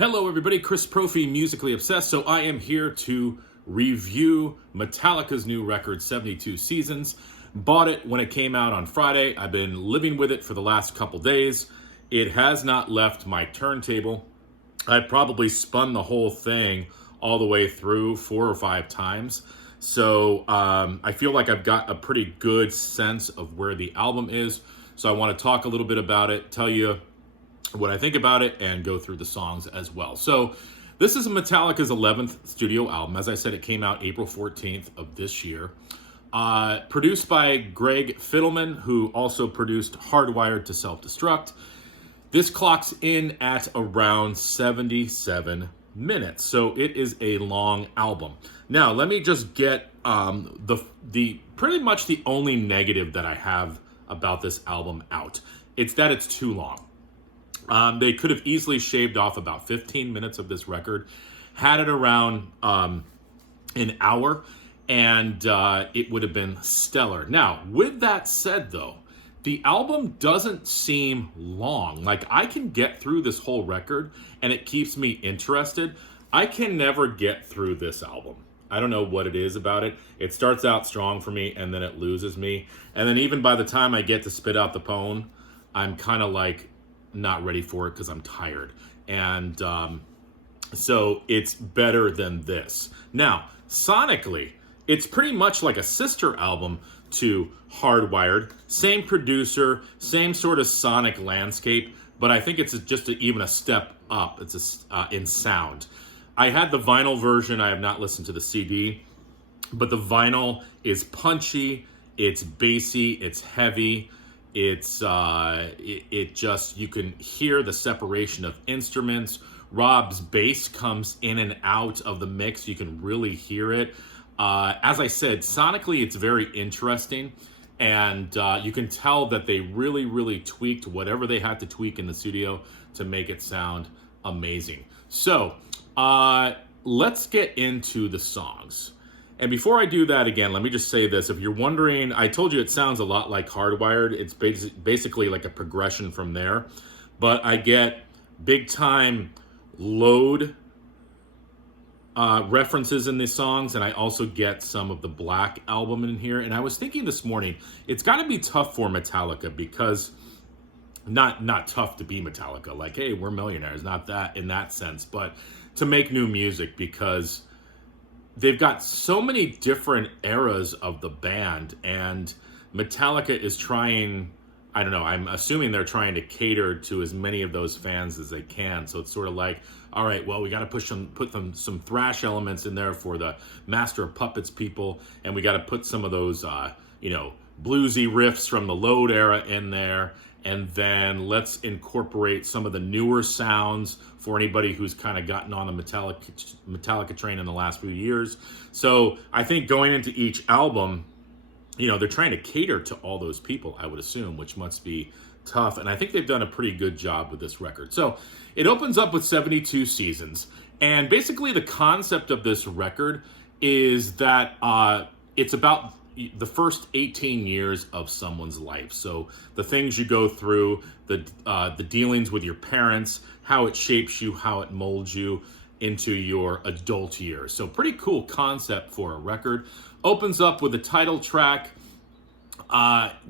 Hello everybody, Chris Profi, Musically Obsessed. So I am here to review Metallica's new record, 72 Seasons. Bought it when it came out on Friday. I've been living with it for the last couple days. It has not left my turntable. I probably spun the whole thing all the way through 4 or 5 times. So I feel like I've got a pretty good sense of where the album is. So I want to talk a little bit about it, tell you what I think about it, and go through the songs as well. So this is Metallica's 11th studio album. As I said, it came out April 14th of this year. Produced by Greg Fidelman, who also produced Hardwired to Self-Destruct. This clocks in at around 77 minutes, so it is a long album. Now, let me just get the pretty much the only negative that I have about this album out. It's that it's too long. They could have easily shaved off about 15 minutes of this record, had it around an hour, and it would have been stellar. Now, with that said, though, the album doesn't seem long. Like, I can get through this whole record, and it keeps me interested. I can never get through this album. I don't know what it is about it. It starts out strong for me, and then it loses me. And then even by the time I get to Spit Out the Pone, I'm kind of like not ready for it because I'm tired. And so it's better than this. Now, sonically, it's pretty much like a sister album to Hardwired. Same producer, same sort of sonic landscape, but I think it's just even a step up. It's in sound. I had the vinyl version. I have not listened to the CD, but the vinyl is punchy, it's bassy, it's heavy. It's it just, you can hear the separation of instruments. Rob's bass comes in and out of the mix. You can really hear it. As I said, sonically, it's very interesting. And you can tell that they really tweaked whatever they had to tweak in the studio to make it sound amazing. So let's get into the songs. And before I do that, again, let me just say this. If you're wondering, I told you it sounds a lot like Hardwired. It's basically like a progression from there. But I get big time load references in these songs, and I also get some of the Black Album in here. And I was thinking this morning, it's got to be tough for Metallica because not tough to be Metallica. Like, hey, we're millionaires. Not that in that sense, but to make new music because they've got so many different eras of the band, and Metallica is trying, I don't know, I'm assuming they're trying to cater to as many of those fans as they can. So it's sort of like, all right, well, we got to put some thrash elements in there for the Master of Puppets people, and we got to put some of those, bluesy riffs from the Load era in there. And then let's incorporate some of the newer sounds for anybody who's kind of gotten on the Metallica train in the last few years. So I think going into each album, they're trying to cater to all those people, I would assume, which must be tough. And I think they've done a pretty good job with this record. So it opens up with 72 Seasons. And basically the concept of this record is that it's about the first 18 years of someone's life. So the things you go through, the dealings with your parents, how it shapes you, how it molds you into your adult years. So pretty cool concept for a record. Opens up with the title track,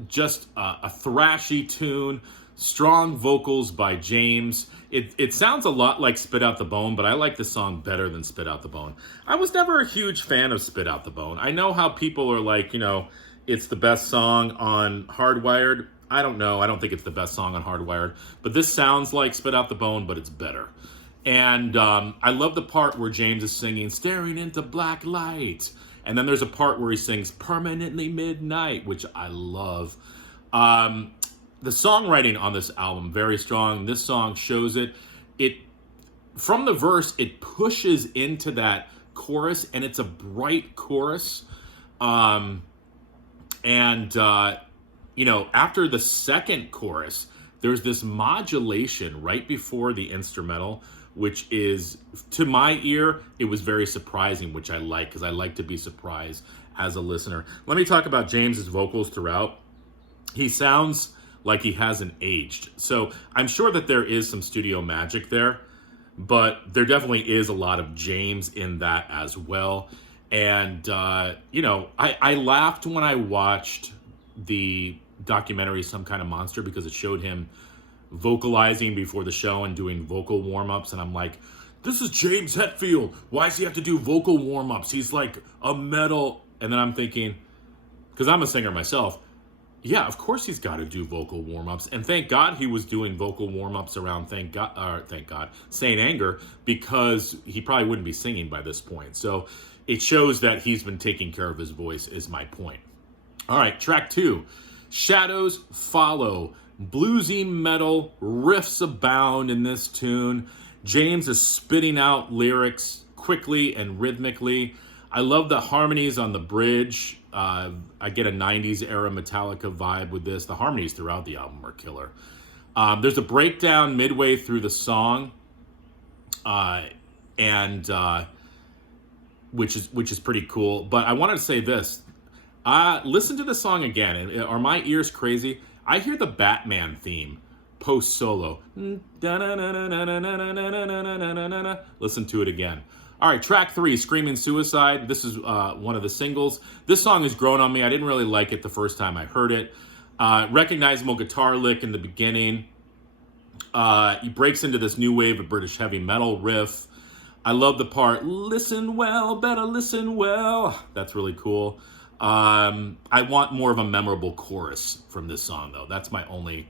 just a thrashy tune, strong vocals by James. It sounds a lot like Spit Out the Bone, but I like the song better than Spit Out the Bone. I was never a huge fan of Spit Out the Bone. I know how people are like, it's the best song on Hardwired. I don't know. I don't think it's the best song on Hardwired. But this sounds like Spit Out the Bone, but it's better. And I love the part where James is singing, staring into black light. And then there's a part where he sings Permanently Midnight, which I love. The songwriting on this album, very strong. This song shows it. From the verse, it pushes into that chorus, and it's a bright chorus. After the second chorus, there's this modulation right before the instrumental, which is, to my ear, it was very surprising, which I like, because I like to be surprised as a listener. Let me talk about James's vocals throughout. He sounds like he hasn't aged. So I'm sure that there is some studio magic there, but there definitely is a lot of James in that as well. And, I laughed when I watched the documentary Some Kind of Monster, because it showed him vocalizing before the show and doing vocal warm-ups, and I'm like, this is James Hetfield. Why does he have to do vocal warm-ups? He's like a metal. And then I'm thinking, because I'm a singer myself, yeah, of course he's got to do vocal warm-ups. And thank God he was doing vocal warm-ups around thank God, Saint Anger, because he probably wouldn't be singing by this point. So it shows that he's been taking care of his voice, is my point. All right, track 2, Shadows Follow. Bluesy metal, riffs abound in this tune. James is spitting out lyrics quickly and rhythmically. I love the harmonies on the bridge. I get a 90s era Metallica vibe with this. The harmonies throughout the album are killer. There's a breakdown midway through the song, which is pretty cool. But I wanted to say this. Listen to the song again. And are my ears crazy? I hear the Batman theme post solo. Listen to it again. All right, track 3, Screaming Suicide. This is one of the singles. This song has grown on me. I didn't really like it the first time I heard it. Recognizable guitar lick in the beginning. He breaks into this new wave of British heavy metal riff. I love the part, listen well, better listen well. That's really cool. I want more of a memorable chorus from this song, though. That's my only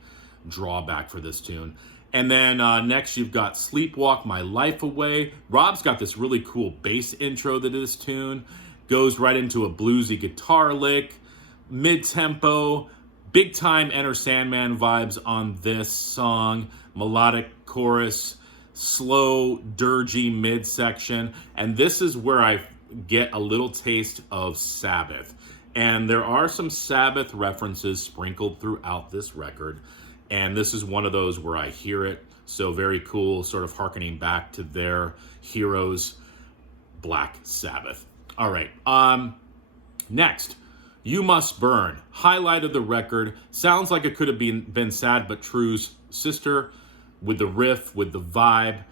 drawback for this tune. And then next you've got Sleepwalk My Life Away. Rob's got this really cool bass intro to this tune. Goes right into a bluesy guitar lick. Mid-tempo. Big time Enter Sandman vibes on this song. Melodic chorus. Slow, dirgy midsection. And this is where I get a little taste of Sabbath. And there are some Sabbath references sprinkled throughout this record. And this is one of those where I hear it. So very cool, sort of hearkening back to their heroes, Black Sabbath. All right. Next, You Must Burn. Highlight of the record. Sounds like it could have been Sad But True's sister, with the riff, with the vibe.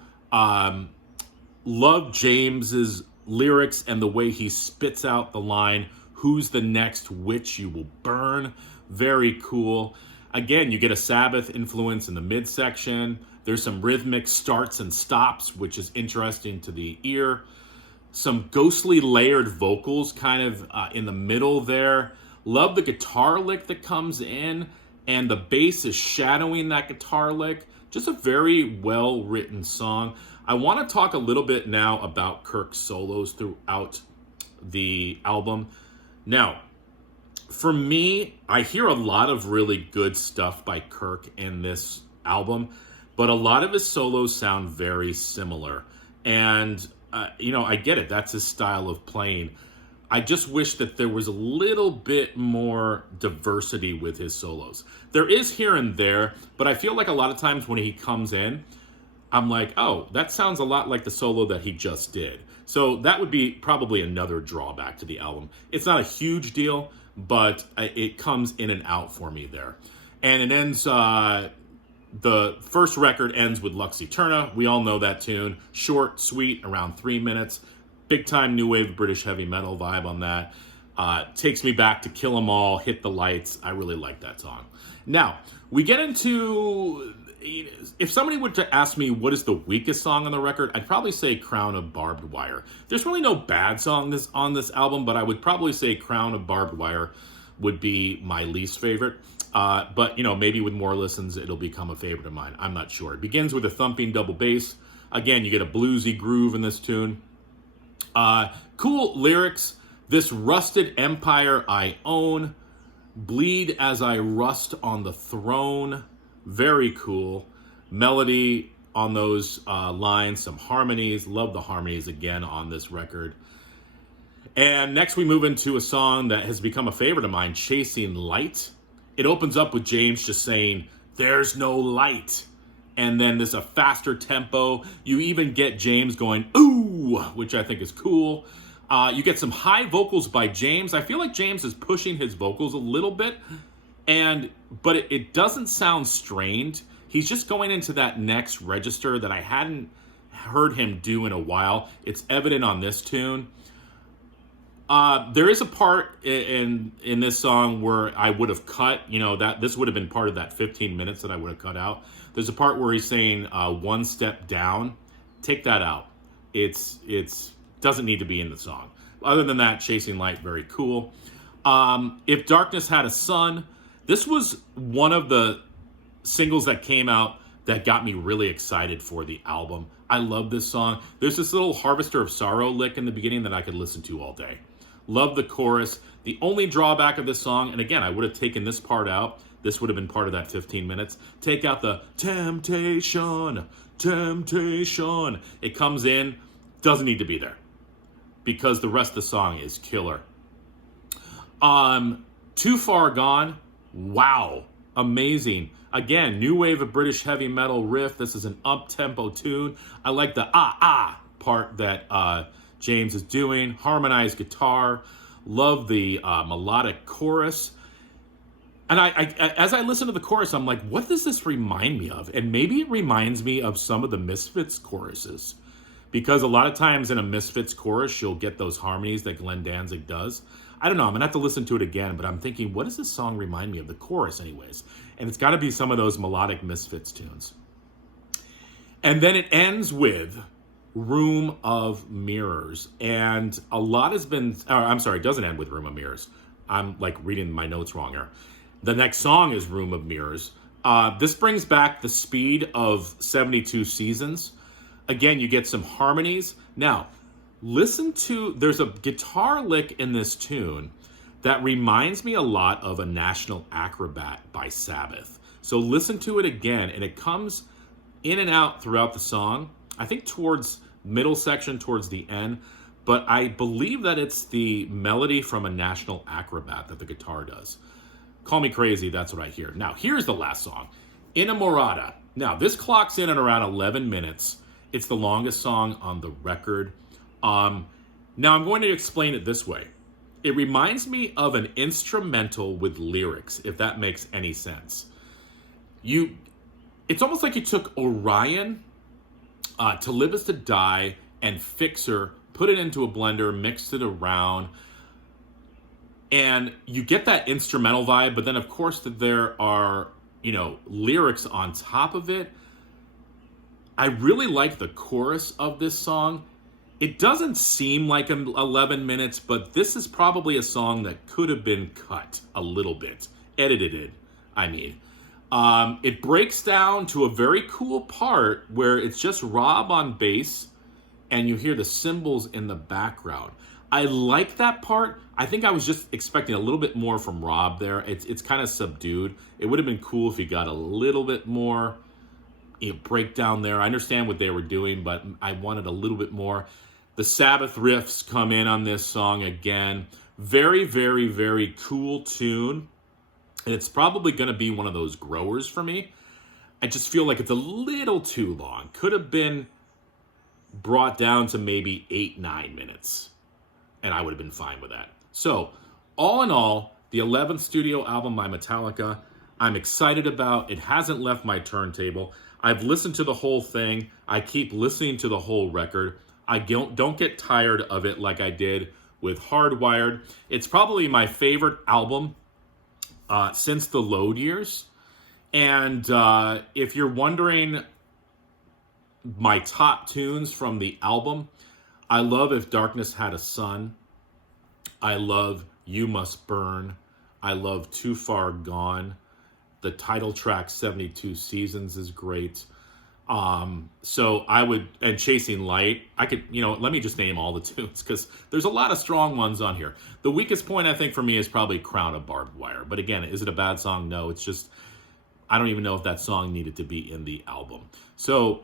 Love James's lyrics and the way he spits out the line, who's the next witch you will burn. Very cool. Again, you get a Sabbath influence in the midsection. There's some rhythmic starts and stops, which is interesting to the ear. Some ghostly layered vocals kind of in the middle there. Love the guitar lick that comes in, and the bass is shadowing that guitar lick. Just a very well-written song. I want to talk a little bit now about Kirk's solos throughout the album. Now, for me, I hear a lot of really good stuff by Kirk in this album, but a lot of his solos sound very similar. And, I get it. That's his style of playing. I just wish that there was a little bit more diversity with his solos. There is here and there, but I feel like a lot of times when he comes in, I'm like, oh, that sounds a lot like the solo that he just did. So that would be probably another drawback to the album. It's not a huge deal, but it comes in and out for me there. And it ends, the first record ends with Lux Eterna. We all know that tune. Short, sweet, around 3 minutes. Big time new wave British heavy metal vibe on that. Takes me back to Kill 'Em All, Hit the Lights. I really like that song. Now, we get into... If somebody were to ask me what is the weakest song on the record, I'd probably say Crown of Barbed Wire. There's really no bad song on this album, but I would probably say Crown of Barbed Wire would be my least favorite. But, maybe with more listens, it'll become a favorite of mine. I'm not sure. It begins with a thumping double bass. Again, you get a bluesy groove in this tune. Cool lyrics. This rusted empire I own. Bleed as I rust on the throne. Very cool. Melody on those lines. Some harmonies. Love the harmonies again on this record. And next we move into a song that has become a favorite of mine, Chasing Light. It opens up with James just saying, there's no light. And then there's a faster tempo. You even get James going, ooh, which I think is cool. You get some high vocals by James. I feel like James is pushing his vocals a little bit, but it doesn't sound strained. He's just going into that next register that I hadn't heard him do in a while. It's evident on this tune. There is a part in this song where I would have cut, that this would have been part of that 15 minutes that I would have cut out. There's a part where he's saying one step down. Take that out. It's doesn't need to be in the song. Other than that, Chasing Light, very cool. If Darkness Had a Sun, this was one of the singles that came out that got me really excited for the album. I love this song. There's this little Harvester of Sorrow lick in the beginning that I could listen to all day. Love the chorus. The only drawback of this song, and again, I would have taken this part out. This would have been part of that 15 minutes. Take out the temptation, temptation. It comes in, doesn't need to be there because the rest of the song is killer. Too Far Gone, wow, amazing. Again, new wave of British heavy metal riff. This is an up-tempo tune. I like the part that James is doing. Harmonized guitar. Love the melodic chorus. And I as I listen to the chorus, I'm like, what does this remind me of? And maybe it reminds me of some of the Misfits choruses. Because a lot of times in a Misfits chorus, you'll get those harmonies that Glenn Danzig does. I don't know, I'm going to have to listen to it again, but I'm thinking, what does this song remind me of? The chorus anyways. And it's got to be some of those melodic Misfits tunes. And then it ends with Room of Mirrors. And a lot has been, it doesn't end with Room of Mirrors. I'm like reading my notes wrong here. The next song is Room of Mirrors. This brings back the speed of 72 Seasons. Again, you get some harmonies. Now, listen to, there's a guitar lick in this tune that reminds me a lot of A National Acrobat by Sabbath. So listen to it again, and it comes in and out throughout the song. I think towards middle section, towards the end, but I believe that it's the melody from A National Acrobat that the guitar does. Call me crazy, that's what I hear. Now, here's the last song, Morata. Now, this clocks in at around 11 minutes. It's the longest song on the record. Now, I'm going to explain it this way. It reminds me of an instrumental with lyrics, if that makes any sense. It's almost like you took Orion, To Live Is to Die, and Fixer, put it into a blender, mixed it around, and you get that instrumental vibe, but then of course there are, lyrics on top of it. I really like the chorus of this song. It doesn't seem like 11 minutes, but this is probably a song that could have been cut a little bit. Edited, I mean. It breaks down to a very cool part where it's just Rob on bass and you hear the cymbals in the background. I like that part. I think I was just expecting a little bit more from Rob there. It's kind of subdued. It would have been cool if he got a little bit more breakdown there. I understand what they were doing, but I wanted a little bit more. The Sabbath riffs come in on this song again. Very, very, very cool tune. And it's probably going to be one of those growers for me. I just feel like it's a little too long. Could have been brought down to maybe 8-9 minutes. And I would have been fine with that. So, all in all, the 11th studio album by Metallica, I'm excited about. It hasn't left my turntable. I've listened to the whole thing. I keep listening to the whole record. I don't get tired of it like I did with Hardwired. It's probably my favorite album since the Load years. And if you're wondering my top tunes from the album, I love If Darkness Had a Sun. I love You Must Burn. I love Too Far Gone. The title track, 72 Seasons, is great. So I would, and Chasing Light, I could, let me just name all the tunes because there's a lot of strong ones on here. The weakest point, I think, for me is probably Crown of Barbed Wire. But again, is it a bad song? No, it's just, I don't even know if that song needed to be in the album. So,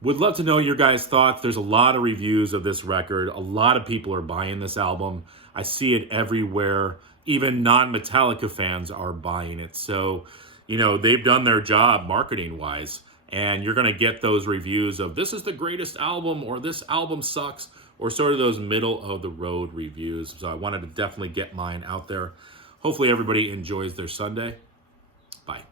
would love to know your guys' thoughts. There's a lot of reviews of this record. A lot of people are buying this album. I see it everywhere. Even non-Metallica fans are buying it. So, they've done their job marketing-wise. And you're going to get those reviews of this is the greatest album or this album sucks or sort of those middle-of-the-road reviews. So I wanted to definitely get mine out there. Hopefully everybody enjoys their Sunday. Bye.